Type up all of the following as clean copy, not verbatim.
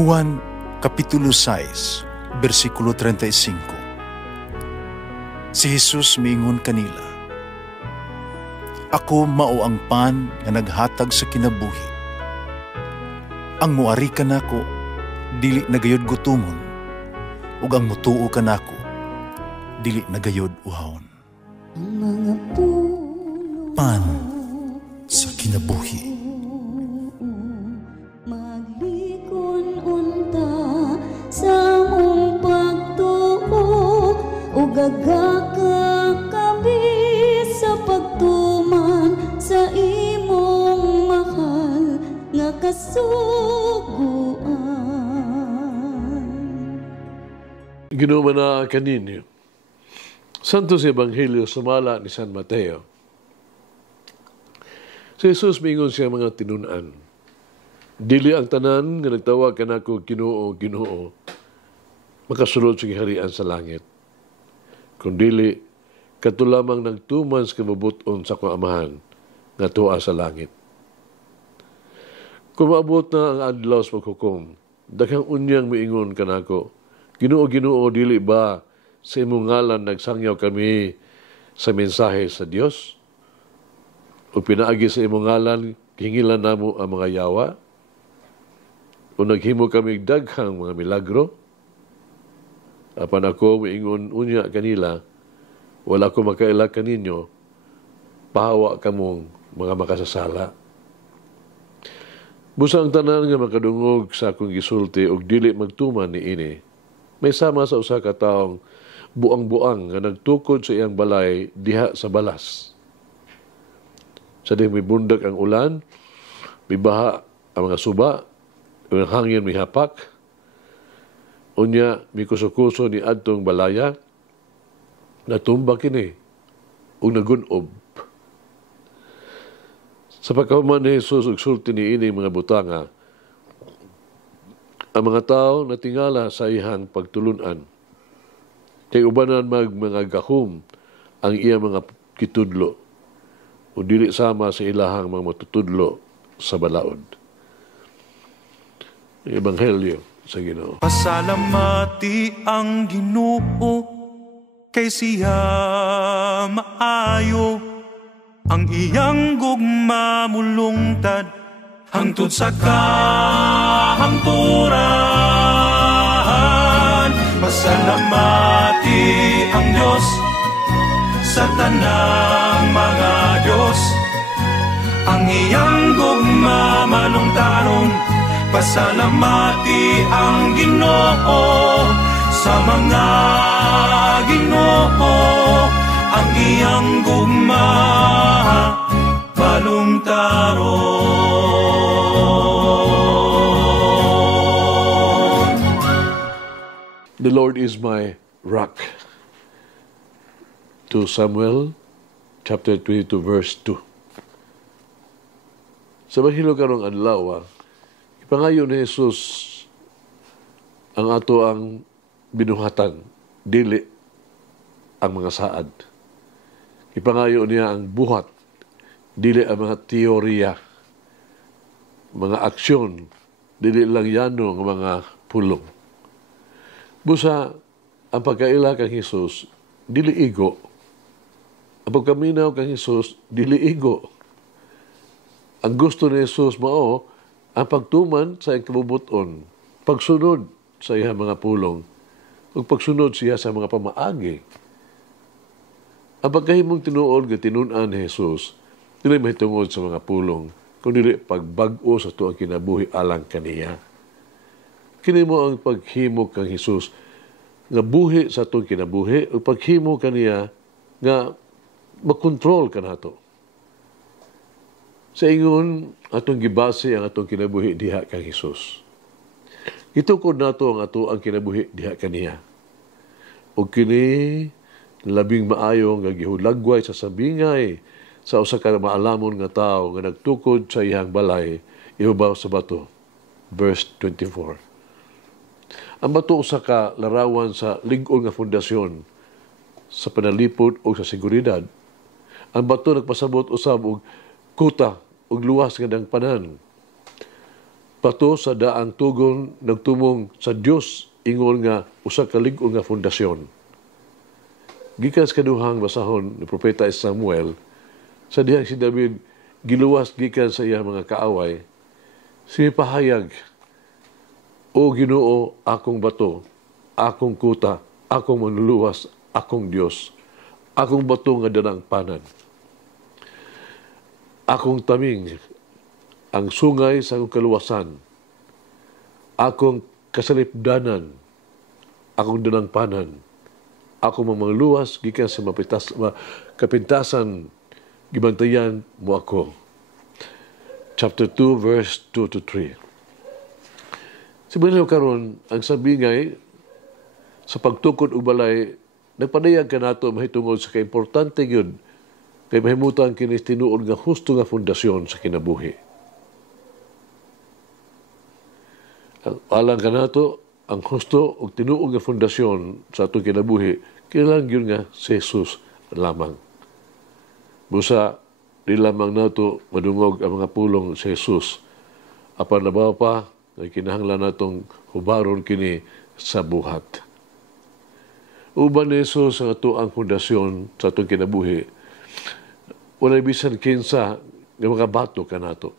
Juan Kapitulo 6, versikulo 35. Si Jesus miingon kanila, "Ako mao ang pan nga naghatag sa kinabuhi. Ang muari kanako dili nagayod gutomon, ug ang mutuo kanako dili nagayod uhawon." Pan sa kinabuhi. Gagakakabi sa pagtuman sa imong mahal nga kasuguan. Ginuma na kaninyo. Santos Ebanghelyo sumala ni San Mateo. Si Jesus mingon siya mga tinunan. Dili ang tanan nga nagtawag kanako Ginoo, Ginoo, makasulod sa giharian sa langit. Kundili, kato lamang nagtuman sa kabubuton sa kong amahan nga tuwa sa langit. Kung maabot na ang adlaw sa paghukom, daghang unyang miingon kanako, Ginoo, Ginoo, dili ba sa imong ngalan nagsangyaw kami sa mensahe sa Dios? O pinaagi sa imong ngalan, hingilan namo ang mga yawa? O naghimo kami daghang mga milagro? Apan ako miingon unya kanila, wala ko makaila kaninyo, pahawa kamong mga makasasala. Busang tanan nga makadungog sa akong gisulti og dili magtuman ni ini. May sama sa usa ka taong buang-buang nga nagtukod sa iyang balay diha sa balas. Sa di may bundak ang ulan, may baha ang mga suba, ang hangin may hapak. Unya, may kuso-kuso ni adtong balaya, natumba kini, o nagunob. Sa pagkahuman ni Jesus, ugsulti ni ini mga butanga, ang mga tao natingala sa ihang pagtulunan. Kay ubanan mga gahom ang iya mga kitudlo, o dili sama sa ilahang mga matutudlo sa balaod. Ebanghelyo sa Ginoo. Pasalamati ang Ginoo kay siya maayo, ang iyang gugma mulungtad hangtod sa kahangturan. Pasalamati ang Dios sa tanang mga Dios, ang iyang gugma malungtaron. Pasalamati ang Ginoo sa mga Ginoo, ang iyang gugma balungtaron. The Lord is my rock. 2 Samuel chapter 22 verse 2. Sa bahilo karong adlaw, ipangayo ni Jesus ang ato ang binuhatan, dili ang mga saad. Ipangayo niya ang buhat, dili ang mga teorya, mga aksyon, dili lang yano ng mga pulong. Busa, ang pagkaila kang Jesus, dili igo. Ang pagkaminaw kang Jesus, dili igo. Ang gusto ni Jesus mao, ang pagtuman sa iyang kabubuton, pagsunod sa iyang mga pulong, ug pagsunod siya sa mga pamaagi. Ang pagkahimong tinuod nga tinunan ni Jesus, dili mahitungod sa mga pulong, kundi pagbag-o sa tuang kinabuhi alang kaniya. Kini mo ang paghimo kang Jesus nga buhi sa tuang kinabuhi, ug paghimo kaniya nga makontrol kanato. Sa ingon, atong gibase ang atong kinabuhi diha kang Jesus. Itukod nato ang ato ang kinabuhi diha kaniya. O kini labing maayo nga gihulagway sa sabingay sa usa ka maalamon nga tawo nga nagtukod sa iyang balay ibabaw sa bato. Verse 24. Ang bato usa ka larawan sa lig-on nga pundasyon sa panalipod o sa seguridad. Ang bato nagpasabot usab og kuta ug luwas nga dang panan. Pato sa daang tugon nagtumong sa Dios ingon nga usa ka lig-on nga fundasyon. Gikan sa kaduhang basahon ni Propeta Samuel, sa dihang si David giluwas gikan sa iyang mga kaaway, sinipahayag, O Ginoo, akong bato, akong kuta, akong manluluwas, akong Dios, akong bato nga danang panan. Akong taming, ang sungay sa akong kaluwasan, akong kasalipdanan, akong danang panan, ako mamangluwas, gikan sa kapintasan, gibantayan mo ako. Chapter 2, verse 2 to 3. Sibulan karon ang sabingay sa pagtukod og balay, nagpadayag ka nato mahitungod sa kaimportante gyud kay mahimutan kini tinuod nga husto nga fundasyon sa kinabuhi. Alang ka nato, ang husto o tinuod nga fundasyon sa atong kinabuhi, kailangan yun nga si Jesus lamang. Busa, di lamang nato madungog ang mga pulong si Jesus. Apan nabaw pa, ay kinahanglan natong hubaron kini sa buhat. Uban ni Jesus ang ato ang fundasyon sa atong kinabuhi, wala bisan kinsa nga mga bato ka nato.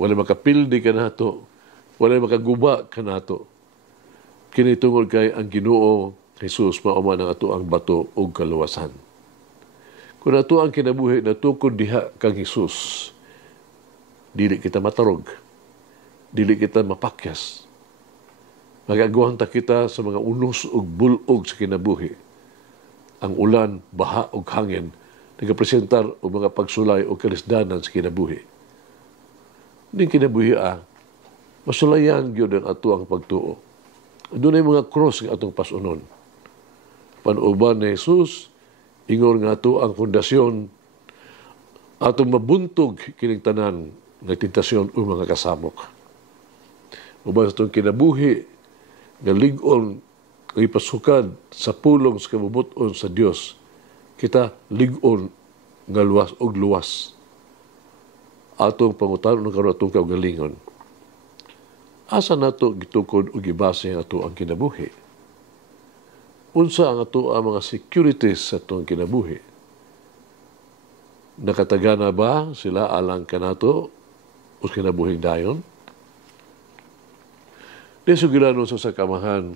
Wala makapildi ka nato. Wala makaguba ka nato. Kini tungod kay ang Ginoo Jesus mauman ang ato ang bato ug kaluwasan. Kung ato ang kinabuhi natukod diha kang Jesus, dili kita matarog, dili kita mapakyas. Magagawan ta kita sa mga unos ug bulog sa kinabuhi. Ang ulan, baha ug hangin nagapresentar og mga pagsulay o kalisdanan sa kinabuhi. Ning kinabuhi masulayan gyud ang ato ang pagtuo. Doon ay mga cross nga atong pasunon. Panuban ni Jesus, ingon nga ato ang fundasyon, atong mabuntog kining tanan nga tentasyon o mga kasamok. Uban sa itong kinabuhi, nga lig-on, ang ipasukad sa pulong sa kabubuton sa Dios, kita lig-on nga luwas o luwas. Atong pangutan ng karon atong kaugalingon. Asa nato gitukod o gibase ato ang kinabuhi? Unsa ang ato ang mga securities sa atong kinabuhi? Nakatagana ba sila alang kanato o kinabuhing dayon? Di sugilano sa kamahan,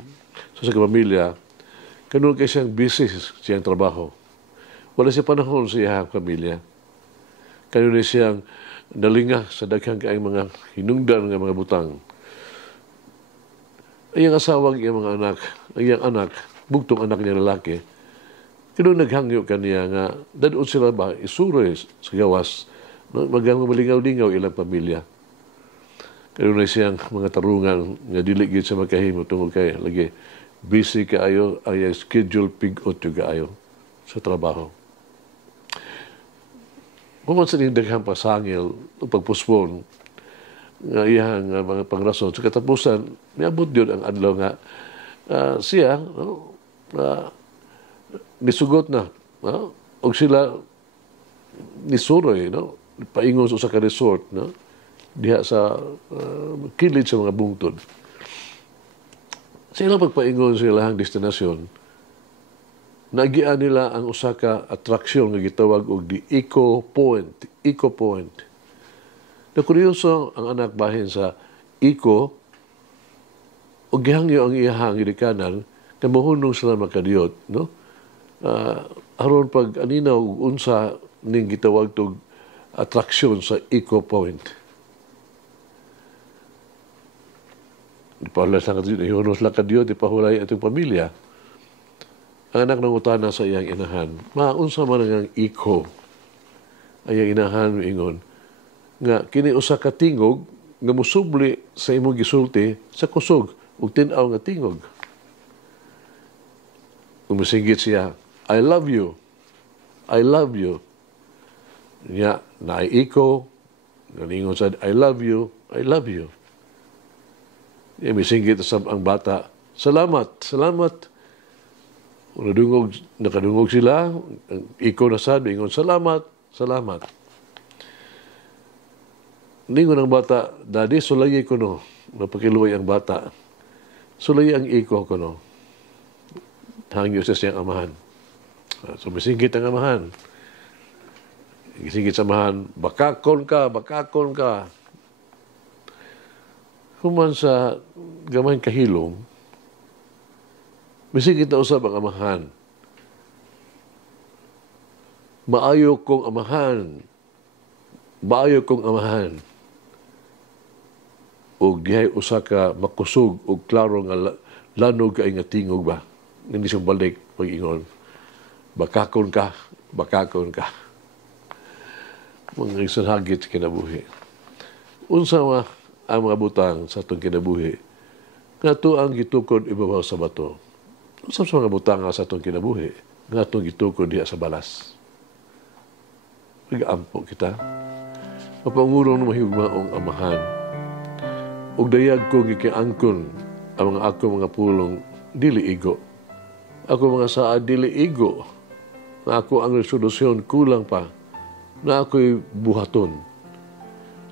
sa kapamilya, kanun kay siyang busy siyang trabaho. Wala siya panahon sa iyang pamilya. Kanun siyang nalingah sa daghang kaayong mga hinungdan nga mga butang. Ang iyang asawang iyang mga anak, ang iyang anak, bugtong anak niya lalaki, kino naghangyo kaniya nga, dadon sila ba, isuroy sa gawas, magang malingaw-lingaw ilang pamilya. Kino na siyang mga tarungan, nga diligid sa makahimo tungkol kay, lagi, busy kaayo, ay schedule pig-out yung kaayo sa trabaho. Kung sa ning daghang pasangil, pagpuspon, nga iyang mga pangrason. Sa katapusan, miabot yun ang adlaw nga siya, nisugot na. O sila nisuroy, paingon sa ka resort, diha sa kilid sa mga bungtod. Sa ilang pagpaingon sa ilang destinasyon, nagian nila ang usa ka attraction nga gitawag og di Eco Point. Eco Point. Nakuryoso ang anak bahin sa Eco o gihangyo ang iyahang gidikanan na mahunong sila makadiyot. No? Aron pag aninaw unsa ning gitawag tog attraction sa Eco Point. Ipahulas lang kadiyot, ihunos lang kadiyot, ipahulay atong pamilya. Ang anak ng utana sa iyang inahan, maunsa man ang Eco. Ang iyang inahan, ingon, nga kini usa ka tingog nga musubli sa imong gisulti sa kusog ug tin-aw nga tingog. Umisinggit siya, I love you. I love you. Nya naiko ganingon sad I love you. I love you. Umisinggit sa ang bata, salamat, salamat. Nakadungog sila, iko na sad, ingon salamat, salamat. Ningon ang bata, Daddy, sulay ko no. mapakiluway ang bata. Sulay ang iko ko, no? Hangyo sa siyang amahan. So, misingkit ang amahan. Misingkit sa amahan, bakakon ka. Kuman sa gamay kahilong, misingkit na usab ang amahan. Maayo kong amahan. O dihay usa ka makusog o klaro nga lanog kay nga tingog ba. Hindi siya balik pag-ingon. Bakakon ka. Mga isang hagit sa kinabuhi. Unsa ang mga butang sa itong kinabuhi. Nga ito ang gitukod ibabaw sa bato. Unsa sa mga butang sa itong kinabuhi. Nga itong gitukod diya sa balas. Mag-ampo kita. Mapangurong na mahigmaong amahan. Ug dayag ko gikiangkon ang mga mga pulong dili igo. Ako mga saad dili igo. Na ako ang resolusyon kulang pa. Na ako'y buhaton.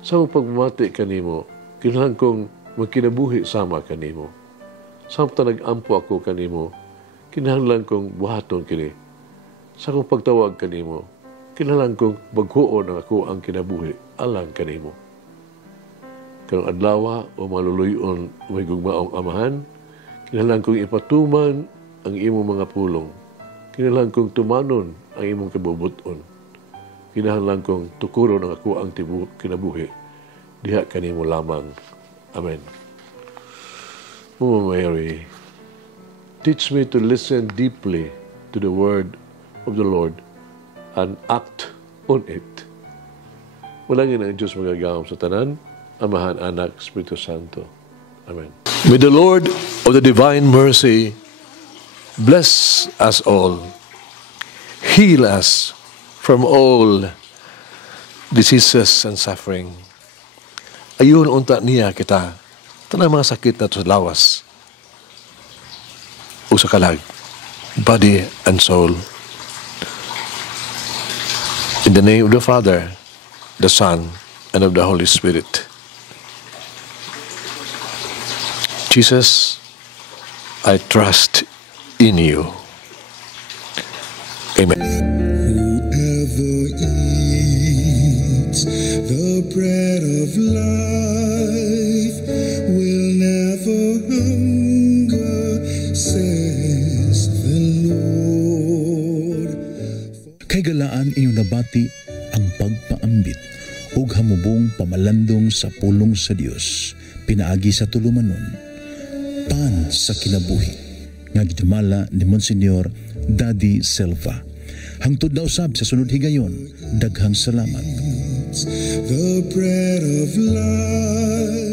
Sa mong pagmamati kanimo, kinahanglan kong magkinabuhi sama kanimo. Sa mong nag-ampo ako kanimo, kinahanglan kong buhaton kini. Sa mong pagtawag kanimo, kinahanglan kong baghuon ang ako ang kinabuhi alang kanimo. Karong adlaw o maluluyon may gugmaong amahan, kinahanglan kong ipatuman ang imong mga pulong. Kinahanglan kong tumanon ang imong kabubuton. Kinahanglan kong tukuro ng ako ang kinabuhi. Diha kanimo lamang. Amen. Mama Mary, teach me to listen deeply to the word of the Lord and act on it. Malangin ang Diyos magagawam sa tanan, Amahan, Anak, Espiritu Santo. Amen. May the Lord of the divine mercy bless us all, heal us from all diseases and suffering. Ayun unta niya kita, tanang mga sakit na sa lawas o sa kalag, body and soul. In the name of the Father, the Son, and of the Holy Spirit. Jesus, I trust in you. Amen. Whoever eats the bread of life will never hunger, says the Lord. Kay galaan inyong nabati ang pagpaambit ug hamubong pamalandong sa pulong sa Dios pinaagi sa tulumanon. Pan sa kinabuhi nga gidumala ni Monsignor Daddy Silva. Hangtod na usab sa sunod higayon, daghang salamat. The bread of life.